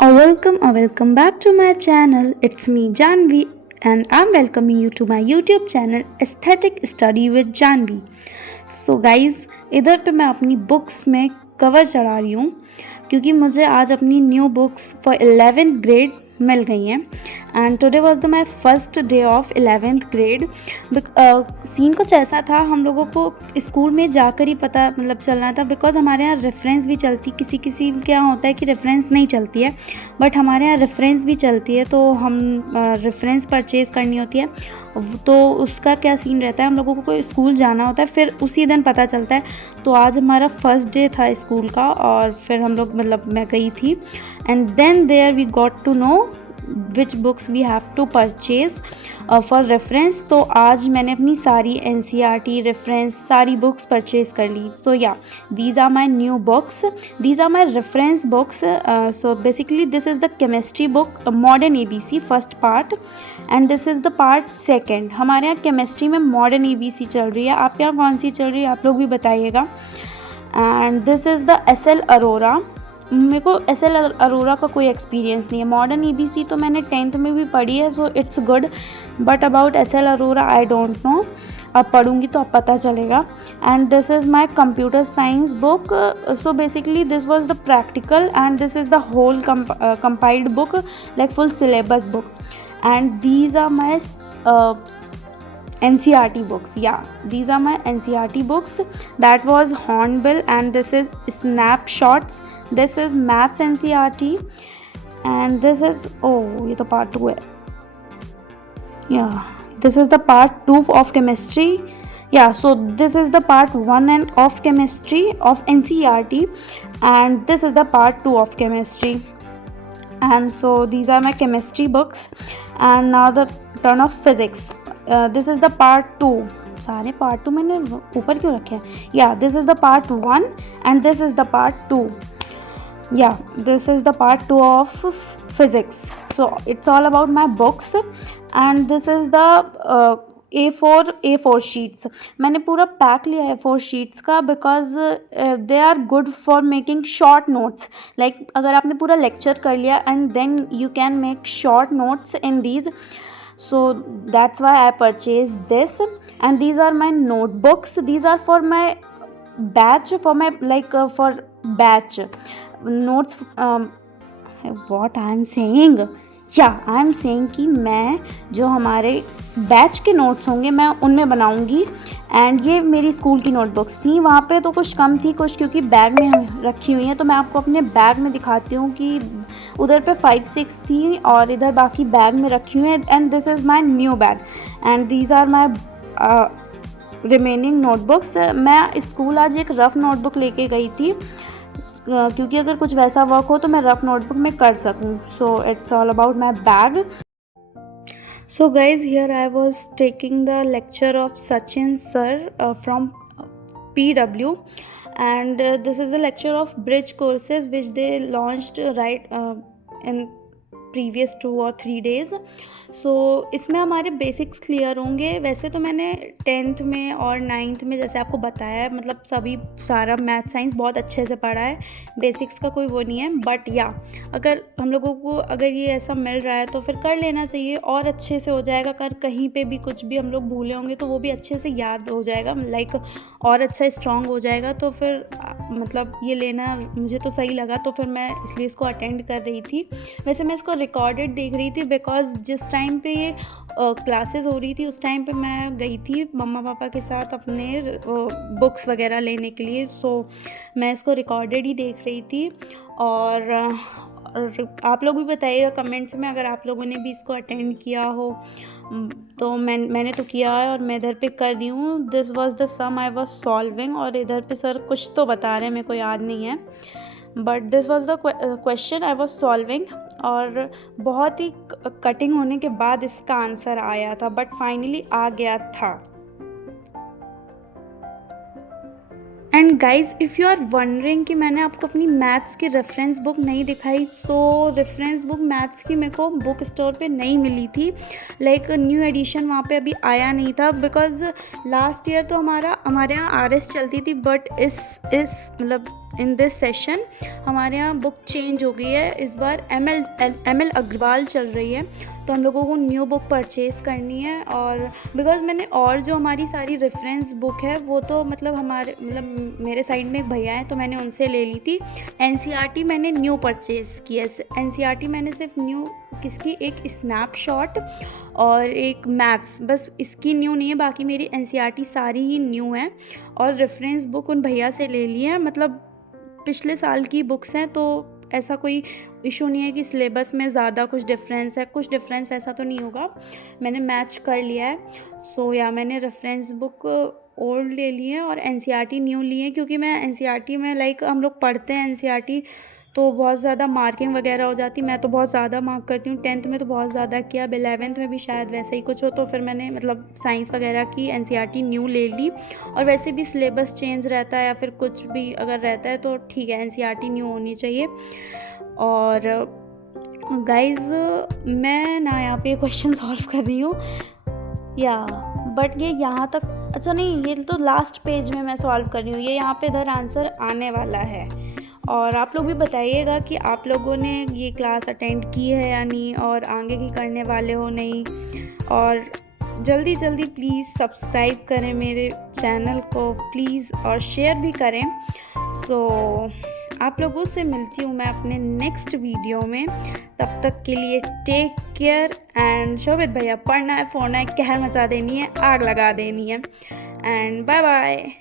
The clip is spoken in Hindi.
Welcome back to my channel. It's me Janvi and I'm welcoming you to my YouTube channel Aesthetic Study with Janvi. So guys, इधर पे मैं अपनी बुक्स में कवर चढ़ा रही हूँ क्योंकि मुझे आज अपनी new books for 11th grade मिल गई हैं and today was the my first day of 11th grade. Scene कुछ ऐसा था, हम लोगों को स्कूल में जाकर ही पता चलना था बिकॉज हमारे यहाँ रेफरेंस भी चलती, किसी किसी के यहाँ होता है कि रेफरेंस नहीं चलती है बट हमारे यहाँ रेफरेंस भी चलती है, तो हम रेफरेंस परचेज़ करनी होती है। तो उसका क्या सीन रहता है, हम लोगों को स्कूल जाना होता है फिर उसी दिन पता चलता है। तो आज हमारा फर्स्ट डे था स्कूल का और फिर हम लोग मैं गई थी and then there we got to know which books we have to purchase for reference. तो आज मैंने अपनी सारी NCERT रेफरेंस सारी बुक्स परचेज़ कर ली। So yeah these are my new books, these are my reference books. So basically this is the chemistry book modern ABC first part and this is the part second. हमारे यहाँ केमिस्ट्री में मॉडर्न ABC चल रही है, आपके यहाँ कौन सी चल रही है आप लोग भी बताइएगा। And this is the SL Arora. मेरे को SL अरोरा का कोई एक्सपीरियंस नहीं है, मॉडर्न ABC तो मैंने 10th में भी पढ़ी है so it's good, but about SL Arora I don't know. अब पढ़ूंगी तो अब पता चलेगा। And this is my computer science book. So basically this was the practical and this is the whole compiled book like full syllabus book and these are my NCERT books. Yeah, these are my NCERT books. That was Hornbill and this is Snapshots. This is Maths NCERT and this is ये तो part 2 है. Yeah, this is the part 2 of chemistry. Yeah, so this is the part 1 and of chemistry of NCERT and this is the part 2 of chemistry. And so these are my chemistry books and now the turn of physics. This is the part 2. सारे part 2 मैंने ऊपर क्यों रखे हैं? Yeah, this is the part 1 and this is the part 2. Yeah, this is the part 2 of physics. So it's all about my books and this is the A4 sheets. मैंने पूरा पैक लिया है A4 शीट्स का because they are good for making short notes. Like अगर आपने पूरा लेक्चर कर लिया and then you can make short notes in these. So that's why I purchased this and these are my notebooks. These are for my batch, for my for batch notes. What I am saying? Yeah, I am saying कि मैं जो हमारे बैच के नोट्स होंगे मैं उनमें बनाऊंगी एंड ये मेरी स्कूल की नोटबुक्स थी। वहाँ पे तो कुछ कम थी, कुछ क्योंकि बैग में रखी हुई हैं तो मैं आपको अपने बैग में दिखाती हूँ कि उधर पे 5-6 थी और इधर बाकी बैग में रखी हुई हैं। And this is my new bag and these are my remaining notebooks. मैं स्कूल आज एक रफ़ नोटबुक लेके गई थी क्योंकि अगर कुछ वैसा वर्क हो तो मैं रफ़ नोटबुक में कर सकूँ। So it's all about my bag. So guys, here I was taking the lecture of Sachin sir from PW and this is a lecture of bridge courses which they launched right in previous 2 or 3 days. सो इसमें हमारे बेसिक्स क्लियर होंगे। वैसे तो मैंने 10th में और 9th में जैसे आपको बताया है सभी सारा मैथ साइंस बहुत अच्छे से पढ़ा है, बेसिक्स का कोई वो नहीं है। बट या अगर हम लोगों को अगर ये ऐसा मिल रहा है तो फिर कर लेना चाहिए और अच्छे से हो जाएगा। अगर कहीं पे भी कुछ भी हम लोग भूले होंगे तो वो भी अच्छे से याद हो जाएगा, और अच्छा स्ट्रॉन्ग हो जाएगा। तो फिर ये लेना मुझे तो सही लगा तो फिर मैं इसलिए इसको अटेंड कर रही थी। वैसे मैं इसको रिकॉर्डेड देख रही थी बिकॉज जिस टाइम पे ये क्लासेस हो रही थी उस टाइम पे मैं गई थी मम्मा पापा के साथ अपने बुक्स वगैरह लेने के लिए। सो मैं इसको रिकॉर्डेड ही देख रही थी और आप लोग भी बताइएगा कमेंट्स में अगर आप लोगों ने भी इसको अटेंड किया हो। तो मैंने तो किया है और मैं इधर पे कर रही हूँ। This was the sum I was solving और इधर पे सर कुछ तो बता रहे हैं, मेरे को याद नहीं है but this was the question I was solving और बहुत ही कटिंग होने के बाद इसका आंसर आया था बट फाइनली आ गया था। And guys if you are wondering कि मैंने आपको अपनी मैथ्स की रेफरेंस बुक नहीं दिखाई, सो रेफरेंस बुक मैथ्स की मेरे को बुक स्टोर पे नहीं मिली थी। लाइक न्यू एडिशन वहाँ पे अभी आया नहीं था बिकॉज लास्ट ईयर तो हमारे यहाँ RS चलती थी बट इस इन दिस सेशन हमारे यहाँ बुक चेंज हो गई है। इस बार एम एल अग्रवाल चल रही है, तो हम लोगों को न्यू बुक परचेज़ करनी है। और बिकॉज़ मैंने और जो हमारी सारी रेफरेंस बुक है वो तो मतलब मेरे साइड में एक भैया हैं, तो मैंने उनसे ले ली थी। एनसीईआरटी मैंने न्यू परचेज़ की है। एनसीईआरटी मैंने सिर्फ न्यू किसकी, एक स्नैपशॉट और एक मैथ्स, बस इसकी न्यू नहीं है, बाकी मेरी एनसीईआरटी सारी ही न्यू है। और रेफरेंस बुक उन भैया से ले ली है, मतलब पिछले साल की बुक्स हैं, तो ऐसा कोई इशू नहीं है कि सिलेबस में ज़्यादा कुछ डिफरेंस है। कुछ डिफरेंस वैसा तो नहीं होगा, मैंने मैच कर लिया है। सो या मैंने रेफरेंस बुक ओल्ड ले ली है और एनसीईआरटी न्यू ली है, क्योंकि मैं एनसीईआरटी में हम लोग पढ़ते हैं एनसीईआरटी तो बहुत ज़्यादा मार्किंग वगैरह हो जाती। मैं तो बहुत ज़्यादा मार्क करती हूँ, 10th में तो बहुत ज़्यादा किया, अब 11th में भी शायद वैसा ही कुछ हो, तो फिर मैंने मतलब साइंस वगैरह की एनसीईआरटी न्यू ले ली। और वैसे भी सिलेबस चेंज रहता है या फिर कुछ भी अगर रहता है तो ठीक है, एनसीईआरटी न्यू होनी चाहिए। और गाइज़ मैं ना यहाँ पे क्वेश्चन सॉल्व कर रही हूँ बट ये यहाँ तक, अच्छा नहीं, ये तो लास्ट पेज में मैं सॉल्व कर रही हूँ, ये यहाँ पे इधर आंसर आने वाला है। और आप लोग भी बताइएगा कि आप लोगों ने ये क्लास अटेंड की है या नहीं, और आगे की करने वाले हो नहीं। और जल्दी जल्दी प्लीज़ सब्सक्राइब करें मेरे चैनल को प्लीज़, और शेयर भी करें। सो आप लोगों से मिलती हूँ मैं अपने नेक्स्ट वीडियो में, तब तक के लिए टेक केयर। एंड शोभित भैया, पढ़ना है, फोड़ना है, कहर मचा देनी है, आग लगा देनी है। And bye bye.